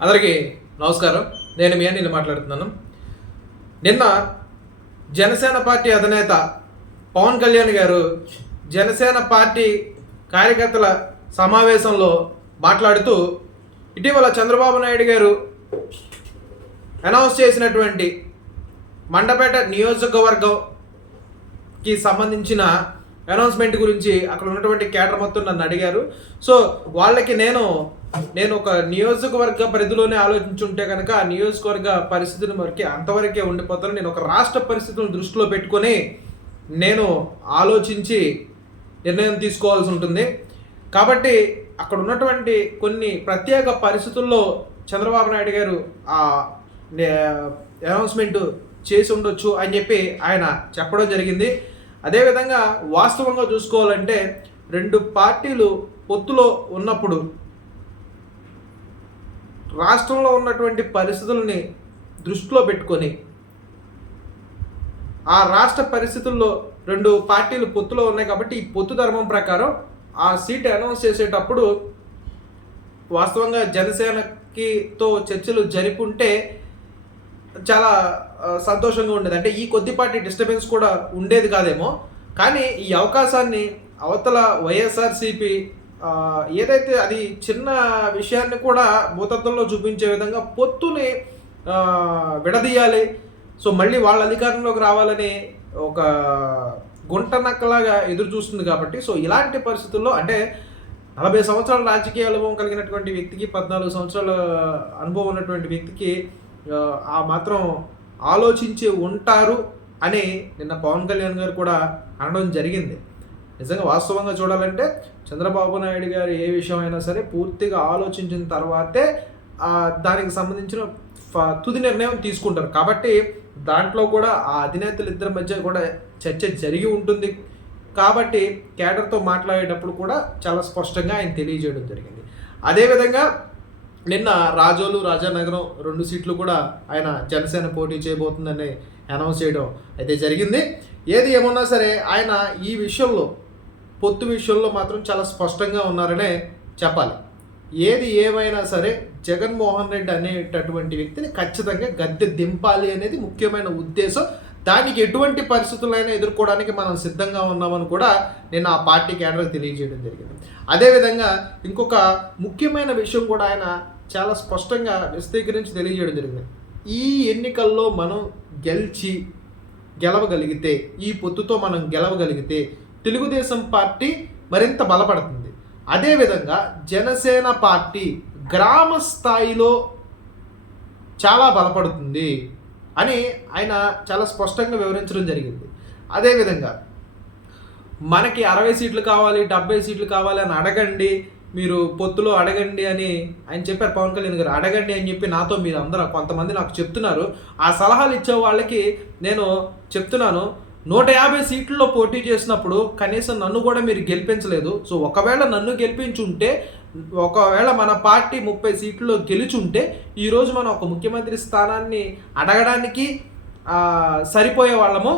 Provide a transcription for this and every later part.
అందరికీ నమస్కారం. నేను మీ అనిల్ మాట్లాడుతున్నాను. నిన్న జనసేన పార్టీ అధినేత పవన్ కళ్యాణ్ గారు జనసేన పార్టీ కార్యకర్తల సమావేశంలో మాట్లాడుతూ ఇటీవల చంద్రబాబు నాయుడు గారు అనౌన్స్ చేసినటువంటి మండపేట నియోజకవర్గంకి సంబంధించిన అనౌన్స్మెంట్ గురించి అక్కడ ఉన్నటువంటి కేటర్ మొత్తం నన్ను అడిగారు. సో వాళ్ళకి నేను నేను ఒక నియోజకవర్గ పరిధిలోనే ఆలోచించుంటే కనుక ఆ నియోజకవర్గ పరిస్థితిని వరకే అంతవరకే ఉండిపోతాను. నేను ఒక రాష్ట్ర పరిస్థితులను దృష్టిలో పెట్టుకొని నేను ఆలోచించి నిర్ణయం తీసుకోవాల్సి ఉంటుంది. కాబట్టి అక్కడ ఉన్నటువంటి కొన్ని ప్రత్యేక పరిస్థితుల్లో చంద్రబాబు నాయుడు గారు ఆ అనౌన్స్మెంట్ చేసి ఉండొచ్చు అని చెప్పి ఆయన చెప్పడం జరిగింది. అదేవిధంగా వాస్తవంగా చూసుకోవాలంటే రెండు పార్టీలు పొత్తులో ఉన్నప్పుడు రాష్ట్రంలో ఉన్నటువంటి పరిస్థితుల్ని దృష్టిలో పెట్టుకొని ఆ రాష్ట్ర పరిస్థితుల్లో రెండు పార్టీలు పొత్తులో ఉన్నాయి కాబట్టి ఈ పొత్తు ధర్మం ప్రకారం ఆ సీట్ అనౌన్స్ చేసేటప్పుడు వాస్తవంగా జనసేనకితో చర్చలు జరిపుంటే చాలా సంతోషంగా ఉండేది. అంటే ఈ కొద్దిపాటి డిస్టర్బెన్స్ కూడా ఉండేది కాదేమో. కానీ ఈ అవకాశాన్ని అవతల వైఎస్ఆర్సిపి ఏదైతే అది చిన్న విషయాన్ని కూడా భూతత్వంలో చూపించే విధంగా పొత్తుని విడదీయాలి. సో మళ్ళీ వాళ్ళ అధికారంలోకి రావాలని ఒక గుంట నక్కలాగా ఎదురు చూస్తుంది కాబట్టి సో ఇలాంటి పరిస్థితుల్లో అంటే నలభై సంవత్సరాల రాజకీయ అనుభవం కలిగినటువంటి వ్యక్తికి పద్నాలుగు సంవత్సరాల అనుభవం ఉన్నటువంటి వ్యక్తికి ఆ, మాత్రం ఆలోచించి ఉంటారు అని నిన్న పవన్ కళ్యాణ్ గారు కూడా అనడం జరిగింది. నిజంగా వాస్తవంగా చూడాలంటే చంద్రబాబు నాయుడు గారు ఏ విషయం అయినా సరే పూర్తిగా ఆలోచించిన తర్వాతే దానికి సంబంధించిన ఫ- తుది నిర్ణయం తీసుకుంటారు. కాబట్టి దాంట్లో కూడా ఆ అధినేతలు ఇద్దరి మధ్య కూడా చర్చ జరిగి ఉంటుంది. కాబట్టి కేడర్తో మాట్లాడేటప్పుడు కూడా చాలా స్పష్టంగా ఆయన తెలియజేయడం జరిగింది. అదేవిధంగా నిన్న రాజోలు రాజానగరం రెండు సీట్లు కూడా ఆయన జనసేన పోటీ చేయబోతుందని అనౌన్స్ చేయడం అయితే జరిగింది. ఏది ఏమన్నా సరే ఆయన ఈ విషయంలో పొత్తు విషయంలో మాత్రం చాలా స్పష్టంగా ఉన్నారనే చెప్పాలి. ఏది ఏమైనా సరే జగన్మోహన్ రెడ్డి అనేటటువంటి వ్యక్తిని ఖచ్చితంగా గద్దె దింపాలి అనేది ముఖ్యమైన ఉద్దేశం. దానికి ఎటువంటి పరిస్థితులైనా ఎదుర్కోవడానికి మనం సిద్ధంగా ఉన్నామని కూడా నేను ఆ పార్టీ కేడర్కి తెలియజేయడం జరిగింది. అదేవిధంగా ఇంకొక ముఖ్యమైన విషయం కూడా ఆయన చాలా స్పష్టంగా విస్తీకరించి తెలియజేయడం జరిగింది. ఈ ఎన్నికల్లో మనం గెలిచి గెలవగలిగితే ఈ పొత్తుతో మనం గెలవగలిగితే తెలుగుదేశం పార్టీ మరింత బలపడుతుంది. అదేవిధంగా జనసేన పార్టీ గ్రామ స్థాయిలో చాలా బలపడుతుంది అని ఆయన చాలా స్పష్టంగా వివరించడం జరిగింది. అదేవిధంగా మనకి అరవై సీట్లు కావాలి డెబ్బై సీట్లు కావాలి అని అడగండి మీరు పొత్తులో అడగండి అని ఆయన చెప్పారు పవన్ కళ్యాణ్ గారు. అడగండి అని చెప్పి నాతో మీరు అందరూ కొంతమంది నాకు చెప్తున్నారు. ఆ సలహాలు ఇచ్చే వాళ్ళకి నేను చెప్తున్నాను. నూట యాభై సీట్లలో పోటీ చేసినప్పుడు కనీసం నన్ను కూడా మీరు గెలిపించలేదు. సో ఒకవేళ నన్ను గెలిపించుంటే ఒకవేళ మన పార్టీ ముప్పై సీట్లలో ఉంటే ఈరోజు మనం ఒక ముఖ్యమంత్రి స్థానాన్ని అడగడానికి సరిపోయే వాళ్ళము.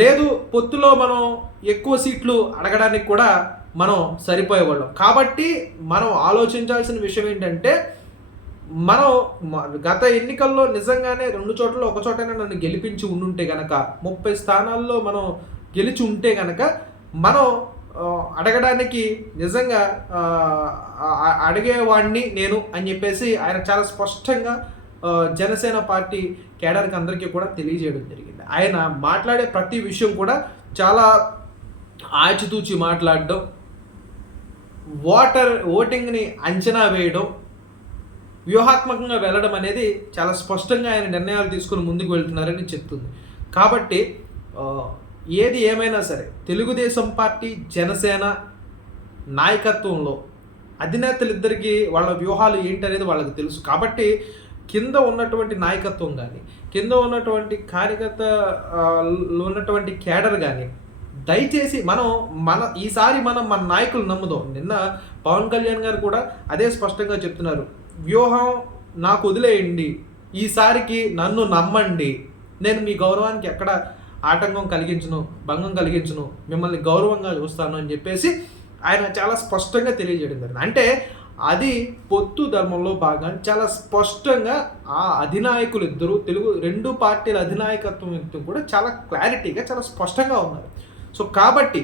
లేదు పొత్తులో మనం ఎక్కువ సీట్లు అడగడానికి కూడా మనం సరిపోయేవాళ్ళం. కాబట్టి మనం ఆలోచించాల్సిన విషయం ఏంటంటే మనం గత ఎన్నికల్లో నిజంగానే రెండు చోట్ల ఒక చోటైనా నన్ను గెలిపించి ఉండుంటే గనక ముప్పై స్థానాల్లో మనం గెలిచి ఉంటే గనక మనం అడగడానికి నిజంగా అడిగేవాడిని నేను అని చెప్పేసి ఆయన చాలా స్పష్టంగా జనసేన పార్టీ కేడర్కి అందరికీ కూడా తెలియజేయడం జరిగింది. ఆయన మాట్లాడే ప్రతి విషయం కూడా చాలా ఆచితూచి మాట్లాడడం ఓటర్ ఓటింగ్ని అంచనా వేయడం వ్యూహాత్మకంగా వెళ్ళడం అనేది చాలా స్పష్టంగా ఆయన నిర్ణయాలు తీసుకుని ముందుకు వెళ్తున్నారని చెప్తుంది. కాబట్టి ఏది ఏమైనా సరే తెలుగుదేశం పార్టీ జనసేన నాయకత్వంలో అధినేతలిద్దరికీ వాళ్ళ వ్యూహాలు ఏంటనేది వాళ్ళకి తెలుసు. కాబట్టి కింద ఉన్నటువంటి నాయకత్వం కానీ కింద ఉన్నటువంటి కార్యకర్త ఉన్నటువంటి కేడర్ కానీ దయచేసి మనం మన ఈసారి మనం మన నాయకులు నమ్ముదాం. నిన్న పవన్ కళ్యాణ్ గారు కూడా అదే స్పష్టంగా చెప్తున్నారు. వ్యూహం నాకు వదిలేయండి. ఈసారికి నన్ను నమ్మండి. నేను మీ గౌరవానికి ఎక్కడ ఆటంకం కలిగించను భంగం కలిగించను మిమ్మల్ని గౌరవంగా చూస్తాను అని చెప్పేసి ఆయన చాలా స్పష్టంగా తెలియజేయడం జరిగింది. అంటే అది పొత్తు ధర్మంలో భాగాన్ని చాలా స్పష్టంగా ఆ అధినాయకులు ఇద్దరు తెలుగు రెండు పార్టీల అధినాయకత్వం కూడా చాలా క్లారిటీగా చాలా స్పష్టంగా ఉన్నారు. సో కాబట్టి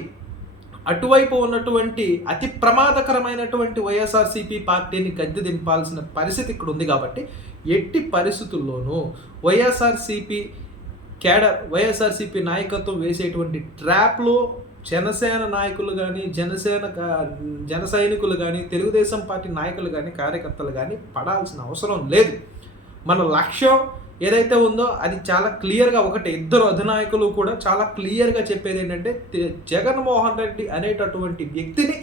అటువైపు ఉన్నటువంటి అతి ప్రమాదకరమైనటువంటి వైఎస్ఆర్సీపీ పార్టీని గద్దె దింపాల్సిన పరిస్థితి ఇక్కడ ఉంది కాబట్టి ఎట్టి పరిస్థితుల్లోనూ వైఎస్ఆర్సీపీ కేడర్ వైఎస్ఆర్సీపీ నాయకత్వం వేసేటువంటి ట్రాప్లో జనసేన నాయకులు కానీ జనసేన జన సైనికులు కానీ తెలుగుదేశం పార్టీ నాయకులు కానీ కార్యకర్తలు కానీ పడాల్సిన అవసరం లేదు. మన లక్ష్యం ఏదైతే ఉందో అది చాలా క్లియర్గా ఒకటి ఇద్దరు అధినాయకులు కూడా చాలా క్లియర్గా చెప్పేది ఏంటంటే జగన్మోహన్ రెడ్డి అనేటటువంటి వ్యక్తిని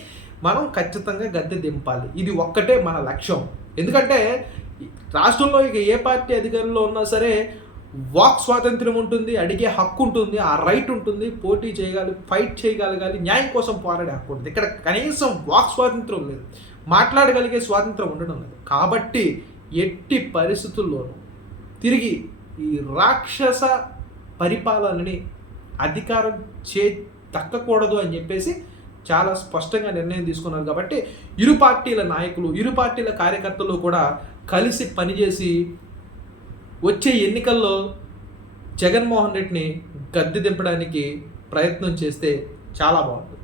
మనం ఖచ్చితంగా గద్దె దింపాలి. ఇది ఒక్కటే మన లక్ష్యం. ఎందుకంటే రాష్ట్రంలో ఇక ఏ పార్టీ అధికారంలో ఉన్నా సరే వాక్ స్వాతంత్రం ఉంటుంది అడిగే హక్కు ఉంటుంది ఆ రైట్ ఉంటుంది పోటీ చేయగలి ఫైట్ చేయగలగాలి న్యాయం కోసం పోరాడే హక్కు ఉంటుంది. ఇక్కడ కనీసం వాక్ స్వాతంత్రం లేదు. మాట్లాడగలిగే స్వాతంత్రం ఉండడం లేదు. కాబట్టి ఎట్టి పరిస్థితుల్లోనూ తిరిగి ఈ రాక్షస పరిపాలనని అధికారం చే దక్కకూడదు అని చెప్పేసి చాలా స్పష్టంగా నిర్ణయం తీసుకున్నారు కాబట్టి ఇరు పార్టీల నాయకులు ఇరు పార్టీల కార్యకర్తలు కూడా కలిసి పనిచేసి వచ్చే ఎన్నికల్లో జగన్మోహన్ రెడ్డిని గద్దె దింపడానికి ప్రయత్నం చేస్తే చాలా బాగుంటుంది.